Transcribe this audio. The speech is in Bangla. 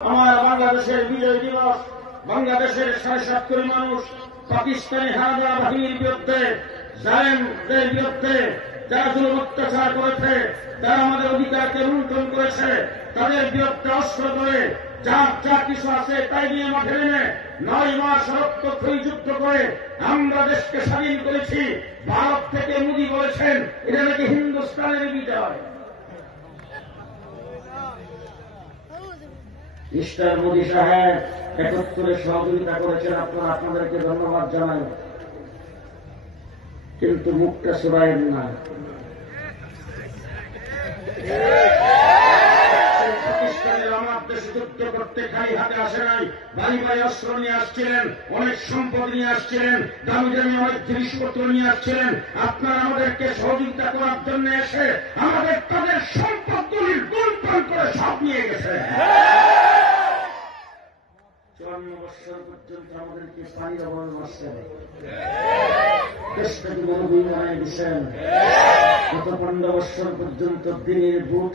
আমার বাংলাদেশের বিজয় দিবস, বাংলাদেশের 7.5 কোটি মানুষ পাকিস্তানি হানাদার বাহিনীর বিরুদ্ধে, জালেমদের বিরুদ্ধে যারা জুলুম অত্যাচার করেছে, যারা আমাদের অধিকারকে লুণ্ঠন করেছে, তাদের বিরুদ্ধে অস্ত্র করে যা কিছু আছে তাই নিয়ে মাঠে নেমে 9 মাস রক্তক্ষয়ী যুদ্ধ করে আমরা দেশকে স্বাধীন করেছি। ভারত থেকে মোদী বলেছেন এটা নাকি হিন্দুস্তানের বিজয়। মিস্টার মোদী সাহেব 71-এ সহযোগিতা করেছেন, আপনারা আপনাদেরকে ধন্যবাদ জানাই, কিন্তু মুখটা ছড়ায়েন না। পাকিস্তানের আমার দেশে যুদ্ধ করতে খালি হাতে আসে নাই, ভারী ভারী অস্ত্র নিয়ে আসছিলেন, অনেক সম্পদ নিয়ে আসছিলেন, দামি দামি অনেক জিনিসপত্র নিয়ে আসছিলেন। আপনারা আমাদেরকে সহযোগিতা করার জন্য এসে আমাদের তাদের সম্পদগুলির লুণ্ঠন করে সব নিয়ে গেছে। 54 বছর পর্যন্ত আমাদেরকে পানির অভাবে মারছেন, দেশটাকে মরুভূমি বানিয়ে দিচ্ছেন। গত 15 বছর পর্যন্ত দিনের বুট